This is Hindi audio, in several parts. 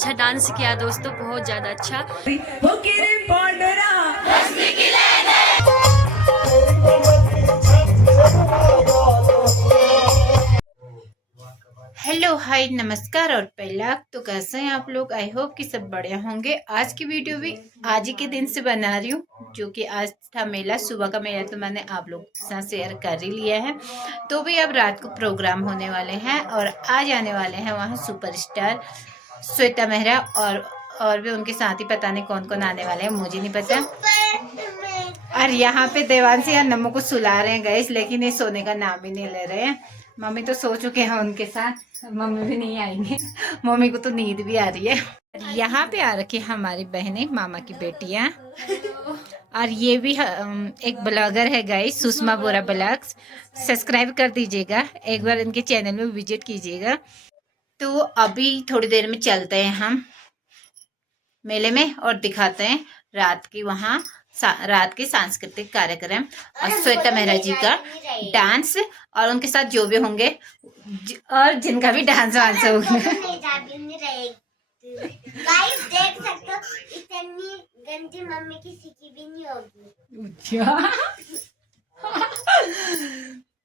अच्छा डांस किया दोस्तों, बहुत ज़्यादा अच्छा। हेलो हाय नमस्कार और पहला तो कैसे हैं आप लोग। आई होप कि सब बढ़िया होंगे। आज की वीडियो भी आज ही के दिन से बना रही हूँ, जो कि आज था मेला। सुबह का मेला तो मैंने आप लोग के साथ शेयर कर ही लिया है। तो भी अब रात को प्रोग्राम होने वाले हैं और आज आने वाले हैं वहाँ सुपरस्टार श्वेता मेहरा और भी उनके साथ ही पता नहीं कौन कौन आने वाले हैं, मुझे नहीं पता। और यहाँ पे देवांशी और नमो को सुला रहे हैं गाइस, लेकिन ये सोने का नाम ही नहीं ले रहे हैं। मम्मी तो सो चुके हैं उनके साथ, मम्मी भी नहीं आएंगे। मम्मी को तो नींद भी आ रही है। यहाँ पे आ रखी हमारी बहनें, मामा की बेटियाँ। और ये भी एक ब्लॉगर है गाइस, सुषमा बोरा ब्लॉग्स। सब्सक्राइब कर दीजिएगा, एक बार इनके चैनल में विजिट कीजिएगा। तो अभी थोड़ी देर में चलते हैं हम मेले में और दिखाते हैं रात की वहाँ रात के सांस्कृतिक कार्यक्रम और श्वेता मेहरा जी का डांस और उनके साथ जो भी होंगे और जिनका भी डांस वांस होगा। गाइस देख सकते हो, इतनी गंदी मम्मी किसी की भी नहीं होगी।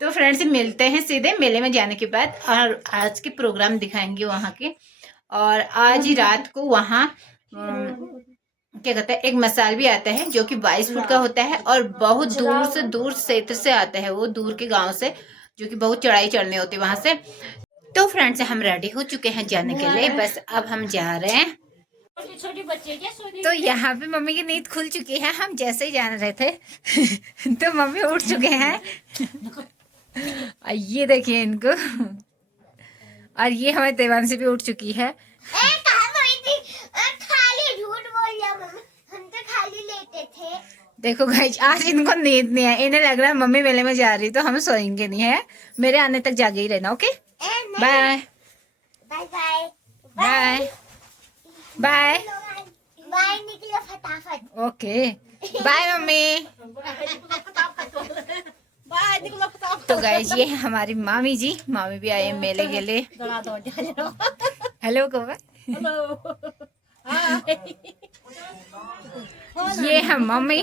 तो फ्रेंड्स मिलते हैं सीधे मेले में जाने के बाद और आज के प्रोग्राम दिखाएंगे वहाँ के। और आज ही रात को वहाँ क्या कहते हैं, एक मसाल भी आता है जो कि 22 फुट का होता है और बहुत दूर क्षेत्र से आता है, वो दूर के गांव से, जो कि बहुत चढ़ाई चढ़ने होती है वहां से। तो फ्रेंड्स हम रेडी हो चुके हैं जाने के लिए, बस अब हम जा रहे हैं। तो यहाँ पे मम्मी की नींद खुल चुकी है, हम जैसे ही जान रहे थे तो मम्मी उठ चुके हैं। ये देखिए इनको। और ये हमारे देवांशी भी उठ चुकी है। देखो गाइस आज इनको नींद नहीं है, इन्हें लग रहा है मम्मी मेले में जा रही तो हम सोएंगे नहीं है। मेरे आने तक जागे ही रहना। Okay bye bye bye bye bye bye. निकलो फटाफट। Okay bye mummy. तो गाइस ये है हमारी मामी जी, मामी भी आए मेले के लिए। हेलो कौवा। ये है मम्मी।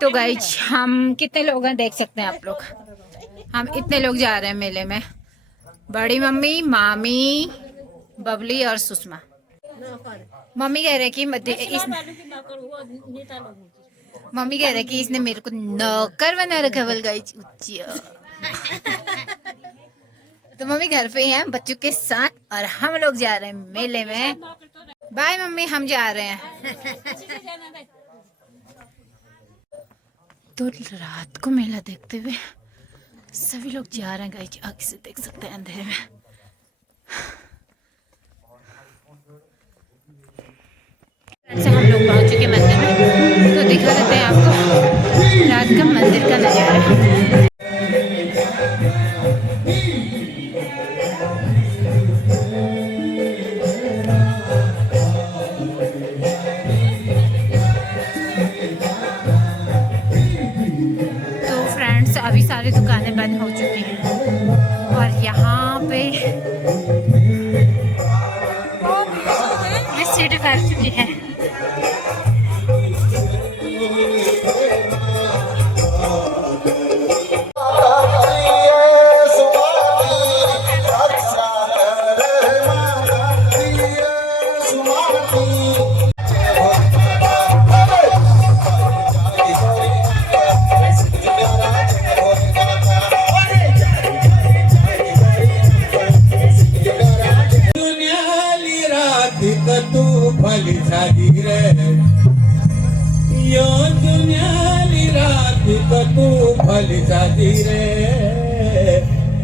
तो गाइस हम कितने लोग हैं देख सकते हैं आप लोग, हम इतने लोग जा रहे हैं मेले में। बड़ी मम्मी, मामी, बबली और सुषमा। मम्मी कह रहे कि मम्मी कह रहे कि इसने मेरे को नौकर बना रखा है। गाइस तो मम्मी घर पे ही हैं बच्चों के साथ और हम लोग जा रहे हैं मेले में। बाय मम्मी, हम जा रहे हैं। तो रात को मेला देखते हुए सभी लोग जा रहे हैं गाइस, आगे से देख सकते हैं अंधेरे में। हम लोग पहुंच चुके मंदिर में, तो दिखा देते हैं आपको रात का मंदिर का नजारा। अभी सारी दुकानें बंद हो चुकी हैं और यहाँ पे सीट भर चुकी है।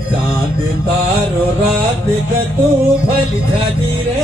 चांद तारो रात कतू भली छाजी रे।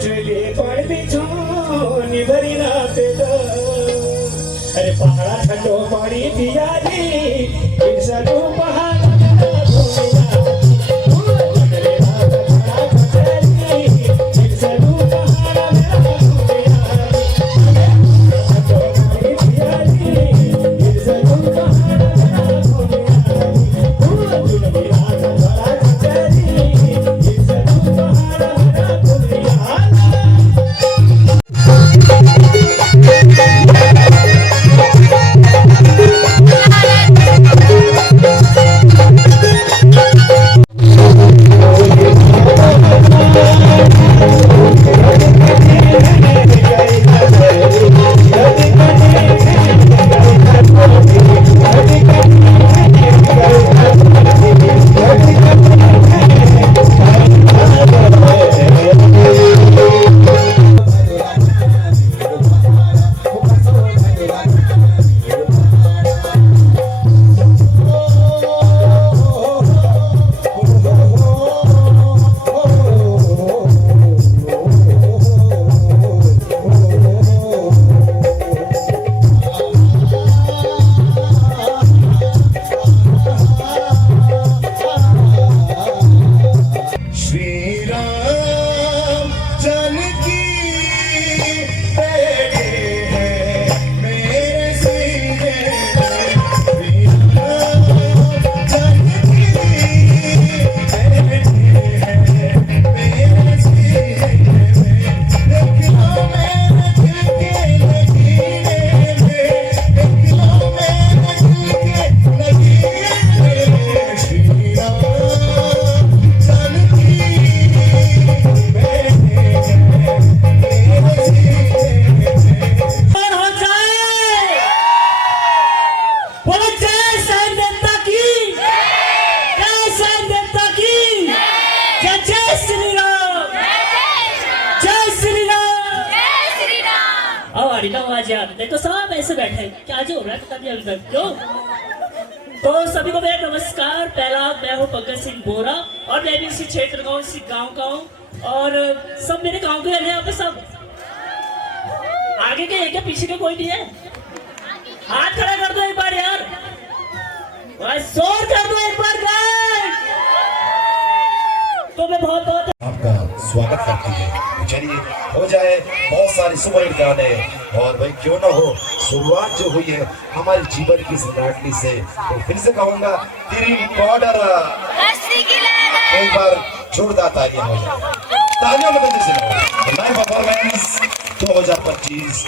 चुली पण बिछोनी भरी रात द अरे पहाड़ा ठंडो पानी पिया जी इन सरू पहाड़ तो सब ऐसे बैठे क्या जो हो रहा है पता नहीं अभी तक क्यों। तो सभी को मेरा नमस्कार। पहला मैं हूँ पंकज सिंह बोरा और मैं भी इसी क्षेत्र का हूँ, इसी गांव का हूँ और सब मेरे गांव के रहने यहाँ पे सब आगे के एक पीछे के कोई नहीं है। हाथ खड़ा कर दो एक बार यार, जोर कर दो एक बार गाइस। तो मैं बहुत बहुत आपका स्वागत करती है। चलिए हो जाए बहुत सारे सुपर हिट गाने और भाई क्यों ना हो शुरुआत जो हुई है हमारे जीवन की सन्नाटनी से, तो फिर से कहूंगा तेरी बॉर्डर एक बार जोरदार तालियां हो जाए, तालियों में तेजी से लाइव परफॉर्मेंस 2025।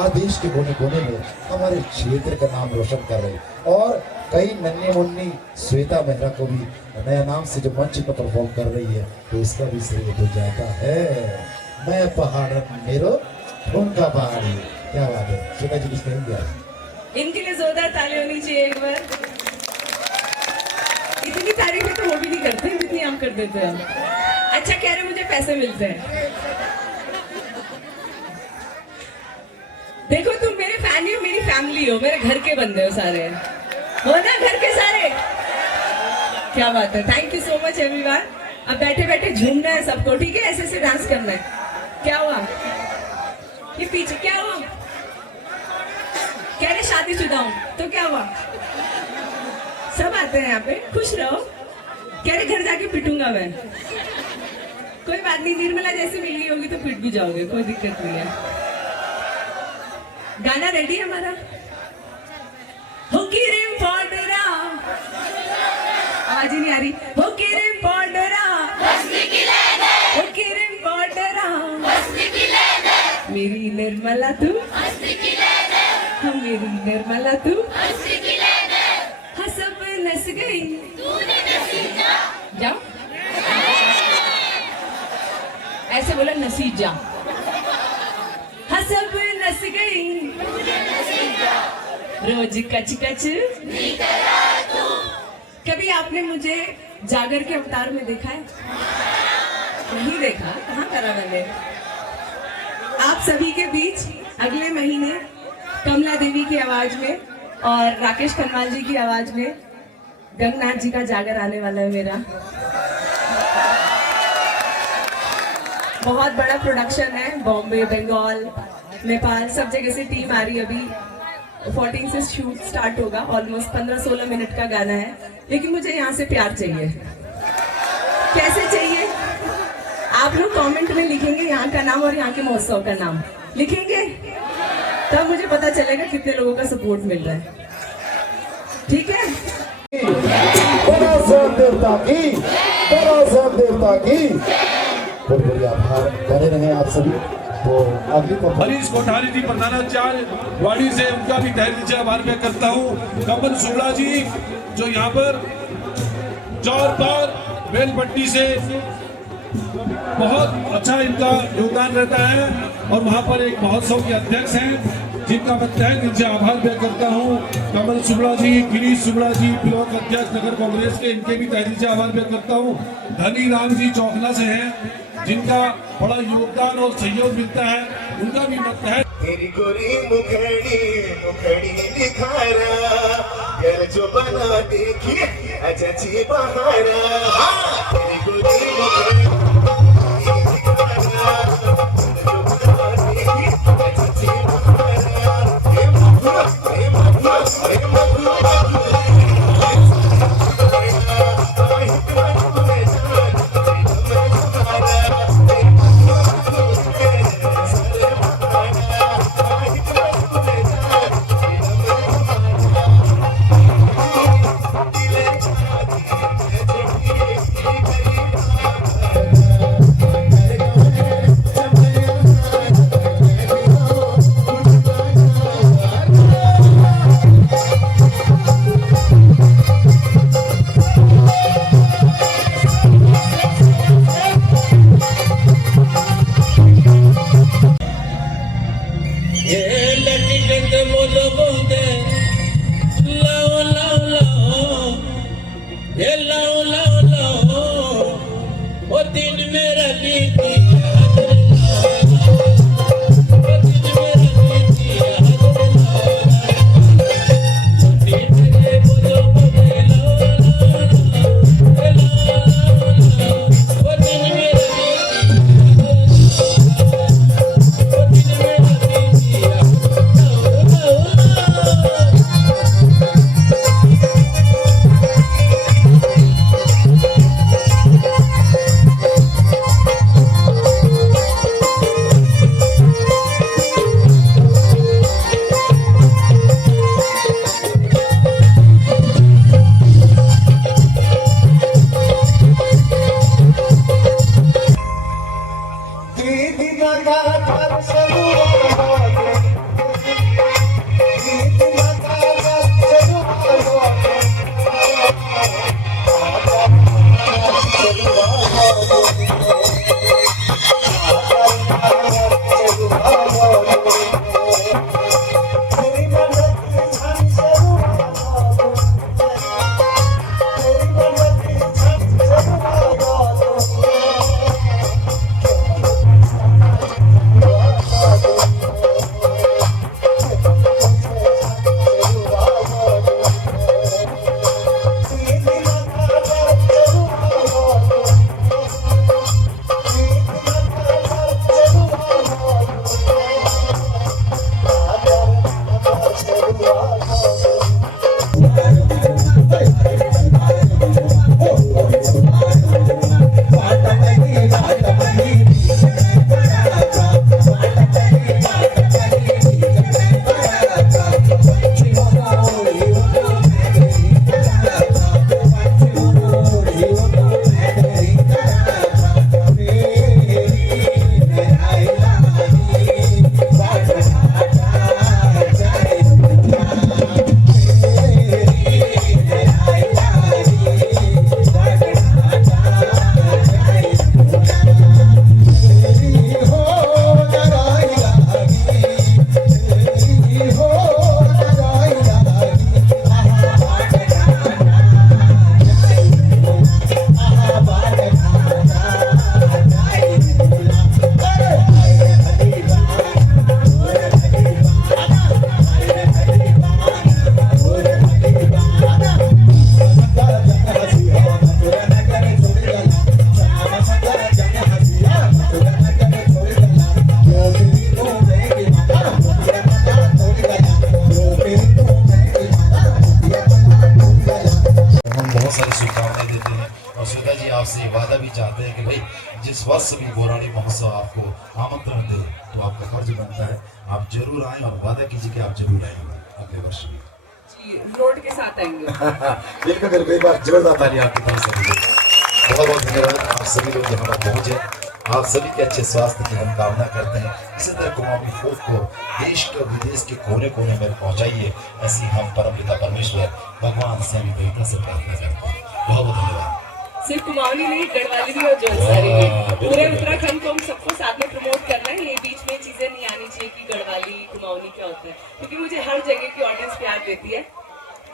आज देश के कोने कोने में हमारे क्षेत्र का नाम रोशन कर रहे और कई नन्ही मुन्नी श्वेता मेहरा को भी नया नाम से जो मंच पर परफॉर्म कर रही है, तो इसका भी श्रेय तो जाता है। मैं पहाड़ मेरो उनका पहाड़ी। क्या बात है श्वेता जी, कुछ कहेंगे? इनके लिए जोरदार ताली होनी चाहिए एक बार। इतनी तारीफें तो वो भी नहीं करते जितनी हम कर देते हैं। अच्छा कह रहे मुझे पैसे मिलते हैं। देखो तुम मेरे फैन हो, मेरी फैमिली हो, मेरे घर के बंदे हो सारे, हो ना घर के सारे। क्या बात है, thank you so much everyone. अब बैठे बैठे झूमना है सबको, ठीक है, ऐसे ऐसे डांस करना है। क्या हुआ ये पीछे क्या हुआ? कह रहे शादीशुदा हूं तो क्या हुआ? सब आते हैं यहाँ पे, खुश रहो। कह रहे घर जाके पिटूंगा मैं। कोई बात नहीं, निर्मला जैसे मिल गई होगी तो पिट भी जाओगे, कोई दिक्कत नहीं है। गाना रेडी है हमारा। आवाज ही नहीं आ रही। मेरी निर्मला तू, हम मेरी निर्मला तू, हंसब नस गई। जाओ ऐसे बोला, नसीब जा। हंसब नस गई रोज कच कच। कभी आपने मुझे जागर के अवतार में देखा है? नहीं देखा, कहाँ करा मैंने। आप सभी के बीच अगले महीने कमला देवी की आवाज में और राकेश खन्वाल जी की आवाज में गंगनाथ जी का जागर आने वाला है मेरा। बहुत बड़ा प्रोडक्शन है, बॉम्बे, बंगाल, नेपाल, सब जगह से टीम आ रही है। अभी 14 से शूट स्टार्ट होगा, ऑलमोस्ट 15-16 मिनट का गाना है। लेकिन मुझे यहाँ से प्यार चाहिए। कैसे चाहिए? आप लोग कमेंट में लिखेंगे यहाँ का नाम और यहाँ के महोत्सव का नाम लिखेंगे, तब मुझे पता चलेगा कितने लोगों का सपोर्ट मिल रहा है। ठीक है? देवता की, देवता की बहुत बड़ी आभार बने रहे आप सभी। तो अगली हरीश कोठारी जी प्रधानाचार्य वाड़ी से, उनका भी तहे दिल से आभार व्यक्त करता हूँ। कमल शुक्ला जी जो यहाँ पर चौर पर बेलपट्टी से बहुत अच्छा इनका योगदान रहता है और वहाँ पर एक महोत्सव के अध्यक्ष हैं जिनका मैं तहे दिल से आभार व्यक्त करता हूँ। कमल शुक्ला जी, गिरीश शुक्ला जी ब्लॉक अध्यक्ष नगर कांग्रेस के, इनके भी तहे दिल से आभार व्यक्त करता हूँ। धनी राम जी चौखला से हैं जिनका बड़ा योगदान और सहयोग मिलता है, उनका भी मत है। तेरी गोरी मुखड़ी दिखारा यार जो बना देखी अजची बहारा। तेरी गोरी मुखड़ी दिखारा जो बना देखी अजची बहारा। हे मधुआ, हे मधुआ, हे मधुआ। भाई जिस वर्ष भी बोरानी महोत्सव आपको आमंत्रण दे तो आपका फर्ज बनता है आप जरूर आए और वादा कीजिए कि आप जरूर आएंगे अगले वर्ष भी। रोड के साथ आएंगे। बिल्कुल बिल्कुल, एक बार जोरदार ताली आपकी तरफ से। बहुत बहुत धन्यवाद आप सभी लोग यहाँ पर पहुंचे। आप सभी के अच्छे स्वास्थ्य की हम कामना करते हैं। इसी तरह कुमाऊनी फोक को देश के विदेश के कोने कोने में पहुंचाइए, ऐसी हम परमपिता परमेश्वर भगवान से हम बेहतर से प्रार्थना करते हैं। बहुत बहुत धन्यवाद। सिर्फ कुमाऊनी नहीं, गढ़वाली भी और जौनसारी भी, पूरे उत्तराखंड को हम सबको साथ में प्रमोट करना है। ये बीच में चीजें नहीं आनी चाहिए कि गढ़वाली कुमाऊनी क्या होता है, क्योंकि मुझे हर जगह की ऑडियंस प्यार देती है।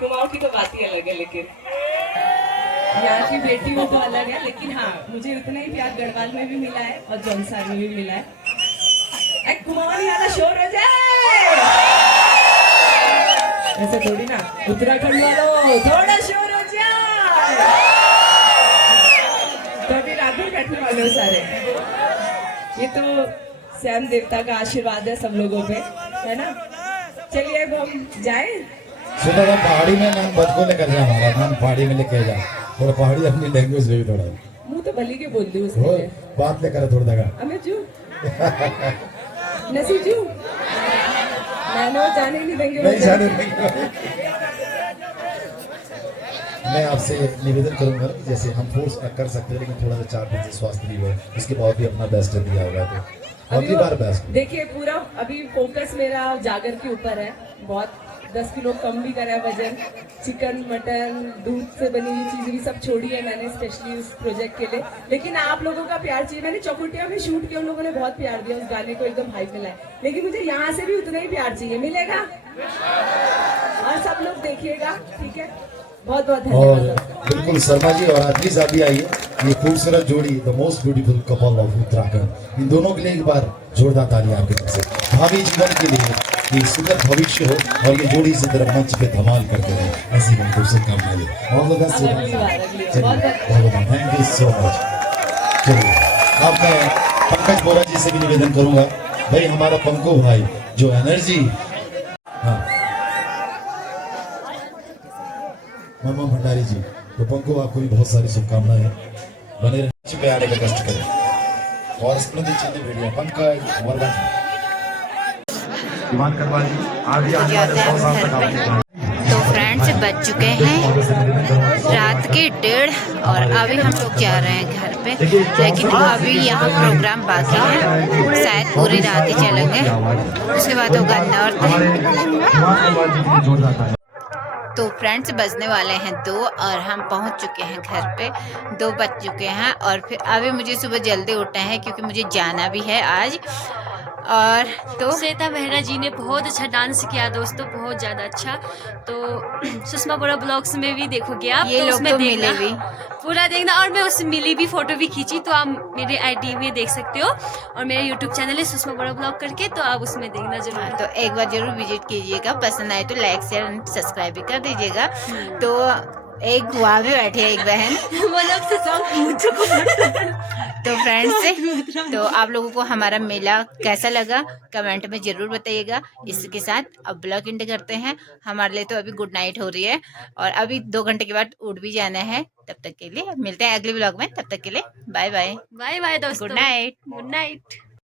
कुमाऊं की तो बात ही अलग है, लेकिन यहाँ की बेटी वो तो अलग है। लेकिन हाँ, मुझे उतना ही प्यार गढ़वाल में भी मिला है और जौनसार में भी मिला है। कुमाऊनी वाला शोर हो जाए, ऐसे थोड़ी ना। उत्तराखंड वालों थोड़ा शोर हो जाए, तो अभी रात में बैठने वाले हो सारे। ये तो श्याम देवता का आशीर्वाद है सब लोगों पे, है ना। चलिए अब हम जाए। सुनो ना, पहाड़ी में नाम बद को लेकर जा, हमारा नाम पहाड़ी में लेके जा, थोड़ा पहाड़ी अपनी लैंग्वेज में भी थोड़ा मुंह तो भली के बोल दी उसने। बात लेकर थोड़ा दगा हमें जू नसी जू मैंने जाने नहीं देंगे, नहीं जाने देंगे। मैं आपसे निवेदन करूंगा कि जैसे हम फोर्स कर सकते हैं, लेकिन थोड़ा सा 4 दिन से स्वास्थ्य नहीं हुआ, इसके बाद भी अपना बेस्ट दिया होगा तो अगली बार बेस्ट। देखिए पूरा अभी फोकस मेरा जागर के ऊपर है। बहुत 10 किलो कम भी करा है वजन। चिकन मटन दूध से बनी हुई चीजें भी सब छोड़ी है मैंने स्पेशली उस प्रोजेक्ट के लिए। लेकिन आप लोगों का प्यार चाहिए। मैंने चौकुटिया में शूट किया, उन लोगों ने बहुत प्यार दिया, उस गाने को एकदम हाई मिला है। लेकिन मुझे यहाँ से भी उतना ही प्यार चाहिए, मिलेगा और सब लोग देखिएगा, ठीक है। बहुत बहुत और धन्यवाद। बिल्कुल शर्मा जी और प्लीज अभी आइए, ये खूबसूरत जोड़ी the most beautiful couple of Uttarakhand, इन दोनों के लिए एक बार जोरदार तालियां आपकी तरफ से। भावी जीवन के लिए कि सुंदर भविष्य हो और ये जोड़ी इसी तरह मंच पे धमाल करते रहे, ऐसी मैं खूब शुभकामनाएं। All the best. Thank you so much. चलिए अब मैं पंकज बोरा जी से भी निवेदन करूंगा, भाई हमारा पंकु भाई जो एनर्जी, हाँ मामा भंडारी जी, तो पंकु आपको भी बहुत सारी शुभकामनाएं हैं, बने रहने पे आने का कष्ट करें। और स्मृति चंद्र भेड़िया पंकज वर्मा जी आगे आने वाले 100 साल तक आपके। तो फ्रेंड्स बज चुके हैं रात के 1:30 और अभी हम लोग जा रहे हैं घर पे। लेकिन अभी यहाँ प्रोग्राम बाकी है, शायद पूरी रात ही चलेंगे, उसके बाद होगा नॉर्थ। तो फ्रेंड्स बजने वाले हैं 2 और हम पहुंच चुके हैं घर पे। 2 बज चुके हैं और फिर अभी मुझे सुबह जल्दी उठना है क्योंकि मुझे जाना भी है आज। और तो श्वेता मेहरा जी ने बहुत अच्छा डांस किया दोस्तों, बहुत ज़्यादा अच्छा। तो सुषमा बोरा ब्लॉग्स में भी देखोगे आप, ये तो लोग उसमें तो देखना, मिले भी पूरा देखना। और मैं उस मिली भी फोटो भी खींची, तो आप मेरे आईडी में देख सकते हो। और मेरा यूट्यूब चैनल है सुषमा बोरा ब्लॉग करके, तो आप उसमें देखना जरूर। तो एक बार जरूर विजिट कीजिएगा, पसंद आए तो लाइक शेयर एंड सब्सक्राइब भी कर दीजिएगा। तो एक वहाँ भी बैठी है एक बहन, मतलब से सब तो फ्रेंड्स तो आप लोगों को हमारा मेला कैसा लगा कमेंट में जरूर बताइएगा। इसके साथ अब ब्लॉग एंड करते हैं। हमारे लिए तो अभी गुड नाइट हो रही है और अभी 2 घंटे के बाद उठ भी जाना है। तब तक के लिए मिलते हैं अगले ब्लॉग में, तब तक के लिए बाय बाय। बाय बाय दोस्तों, गुड नाइट। Good night.